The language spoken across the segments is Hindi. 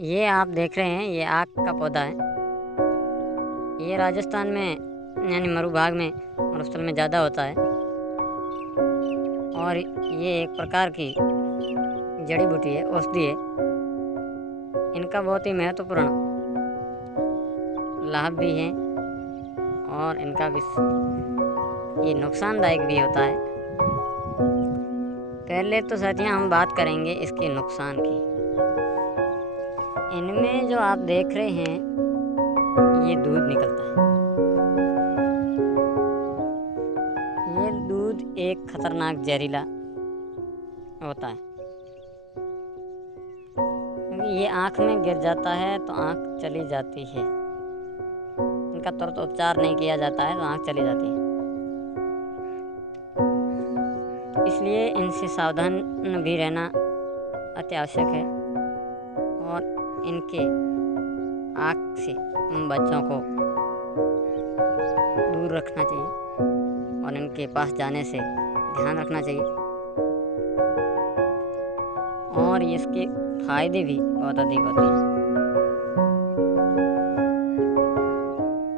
ये आप देख रहे हैं, ये आक का पौधा है। ये राजस्थान में यानी मरुभाग में, मरुस्थल में ज़्यादा होता है और ये एक प्रकार की जड़ी बूटी है, औषधि है। इनका बहुत ही महत्वपूर्ण लाभ भी है और इनका ये नुकसानदायक भी होता है। पहले तो साथियों हम बात करेंगे इसके नुकसान की। इनमें जो आप देख रहे हैं ये दूध निकलता है। ये दूध एक खतरनाक जहरीला होता है, क्योंकि ये आँख में गिर जाता है तो आँख चली जाती है। इनका तुरंत उपचार नहीं किया जाता है तो आँख चली जाती है। इसलिए इनसे सावधान भी रहना अति आवश्यक है और इनके आँख से बच्चों को दूर रखना चाहिए और इनके पास जाने से ध्यान रखना चाहिए। और इसके फायदे भी बहुत अधिक होते हैं।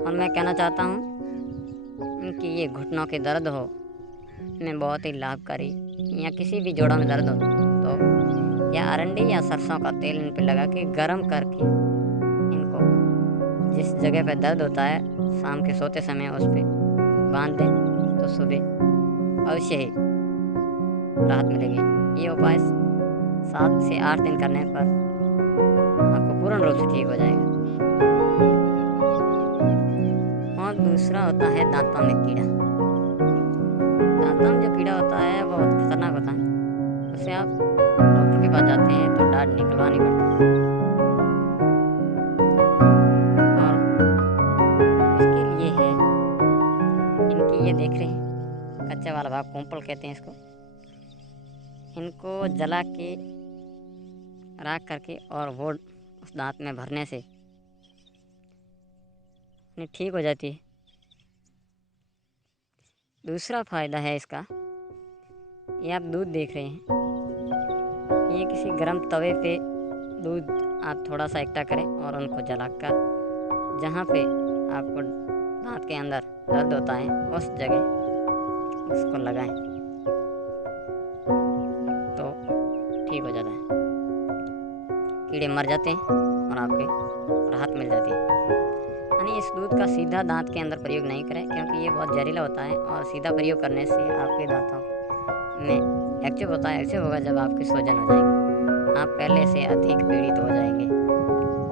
और मैं कहना चाहता हूँ कि ये घुटनों के दर्द हो में बहुत ही लाभकारी, या किसी भी जोड़ों में दर्द हो तो या अरंडी या सरसों का तेल इन पे लगा के गर्म करके इनको जिस जगह पे दर्द होता है शाम के सोते समय उस पर बांध दें तो सुबह अवश्य ही राहत मिलेगी। ये उपाय 7 से 8 दिन करने पर आपको पूर्ण रूप से ठीक हो जाएगा। और दूसरा होता है दांतों में कीड़ा। दांतों में जो कीड़ा होता है वो बहुत खतरनाक होता है। उससे आप डॉक्टर के पास जाते हैं तो दांत निकलवानी पड़ती है और उसके लिए है इनकी, ये देख रहे हैं कच्चा वाला भाग कोंपल कहते हैं इसको। इनको जला के राख करके और वो उस दांत में भरने से ठीक हो जाती है। दूसरा फायदा है इसका, ये आप दूध देख रहे हैं, ये किसी गर्म तवे पे दूध आप थोड़ा सा इकट्ठा करें और उनको जलाकर जहाँ पे आपको दांत के अंदर दर्द होता है उस जगह उसको लगाएं तो ठीक हो जाता है। कीड़े मर जाते हैं और आपके राहत मिल जाती है। यानी इस दूध का सीधा दांत के अंदर प्रयोग नहीं करें, क्योंकि ये बहुत जहरीला होता है और सीधा प्रयोग करने से आपके दांतों में एक्टिव होता है। एक्टिव होगा जब आपकी सूजन हो जाएगी, आप पहले से अधिक पीड़ित हो जाएंगे,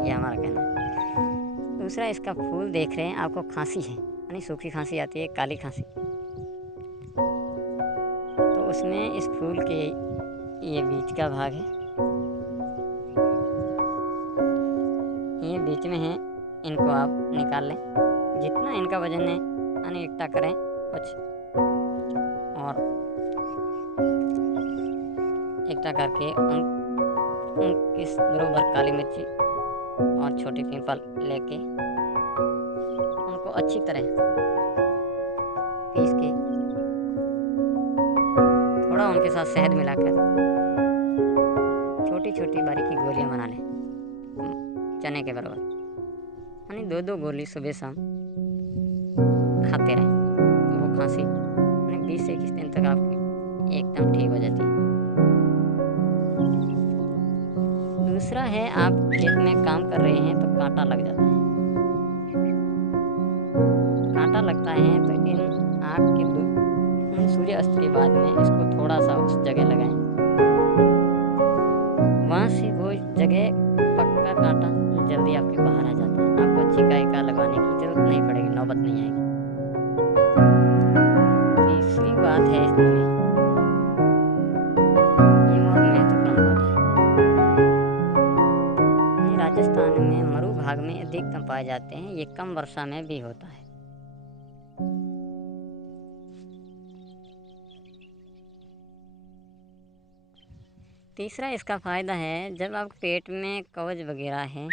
ये हमारा कहना है। दूसरा, इसका फूल देख रहे हैं, आपको खांसी है यानी सूखी खांसी आती है, काली खांसी, तो उसमें इस फूल के ये बीच का भाग है, ये बीच में है, इनको आप निकाल लें। जितना इनका वजन है यानी इकट्ठा करें कुछ और इकट्ठा करके उनकी बरोबर काली मिर्ची और छोटी पीपल लेके उनको अच्छी तरह पीस के थोड़ा उनके साथ शहद मिलाकर छोटी छोटी बारीकी गोलियां बना लें चने के बराबर, यानी 2-2 गोली सुबह शाम खाते रहें तो वो खांसी 20 से 21 दिन तक आपकी एकदम ठीक हो जाती है। दूसरा है, आप खेत में काम कर रहे हैं तो कांटा लग जाता है। कांटा लगता है तो इन आँख के सूर्यास्त के बाद में इसको थोड़ा सा उस जगह लगाएं, वहाँ से वो जगह पक्का कांटा जल्दी आपके बाहर आ जाता है। आपको अच्छी का लगाने की जरूरत नहीं पड़ेगी, नौबत नहीं आएगी। तीसरी बात है इसमें, ये बहुत महत्वपूर्ण पौधा है। ये राजस्थान में मरु भाग में अधिकतम पाए जाते हैं, ये कम वर्षा में भी होता है। तीसरा इसका फ़ायदा है, जब आपके पेट में कब्ज वगैरह है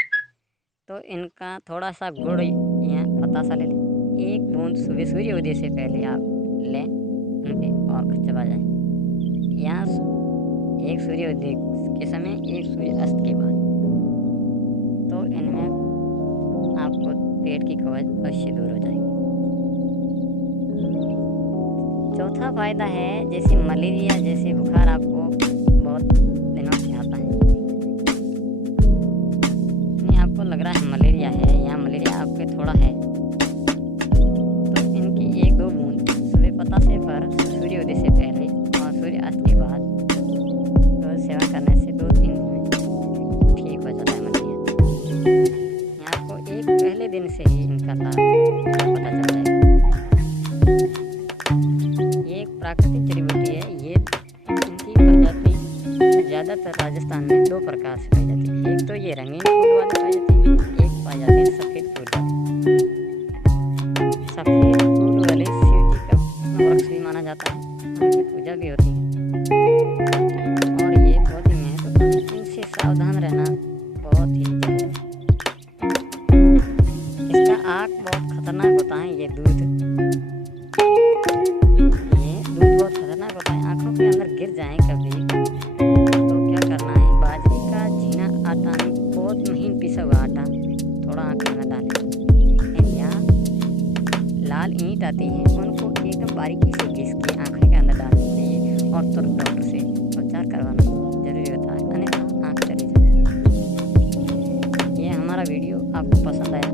तो इनका थोड़ा सा गुड़ या बतासा ले लें, 1 बूंद सुबह सूर्योदय से पहले आप लें उनके और चबा जाएं, या एक सूर्योदय के समय, एक सूर्यास्त के बाद। कवच अवश्य दूर हो जाएगी। चौथा फायदा है, जैसे मलेरिया जैसे बुखार आपको बहुत दिनों से आता है, नहीं आपको लग रहा है मलेरिया है या मलेरिया आपके थोड़ा है, तो इनकी 1-2 बूंद सुबह पतासे पर सूर्योदय से पहले और सूर्यास्त के बाद रोज सेवन करने से 2-3 दिन में ठीक हो जाता है मलेरिया। यहाँ आपको एक पहले दिन से ही इनका लाभ पता चल जाएगा। ये एक प्राकृतिक जड़ी बूटी है। ये इनकी प्रजाति ज़्यादातर राजस्थान में 2 प्रकार से पाई जाती है। एक तो ये रंगीन फूल वाली पाई जाती है, एक पाई जाती है सफ़ेद फूल वाली। सफ़ेद फूल वाले शिव जी का वृक्ष भी माना जाता है, उनकी पूजा भी होती है और ये बहुत ही महत्वपूर्ण है। इनसे सावधान रहना बहुत ही जरूरी है। इसका आँख बहुत खतरनाक होता है। ये दूध बहुत खतरनाक होता है। आँखों के अंदर गिर जाए कभी तो क्या करना है, बाजरे का झीना आटा, बहुत महीन पिसा हुआ आटा थोड़ा आँख के अंदर डालें, या लाल ईंट आती है उनको एकदम बारीकी से घिस के आँख के अंदर डालनी चाहिए और तुरंत डॉक्टर से उपचार करवाना जरूरी होता है, अन्यथा आँख चली जाती है। ये हमारा वीडियो आपको पसंद आया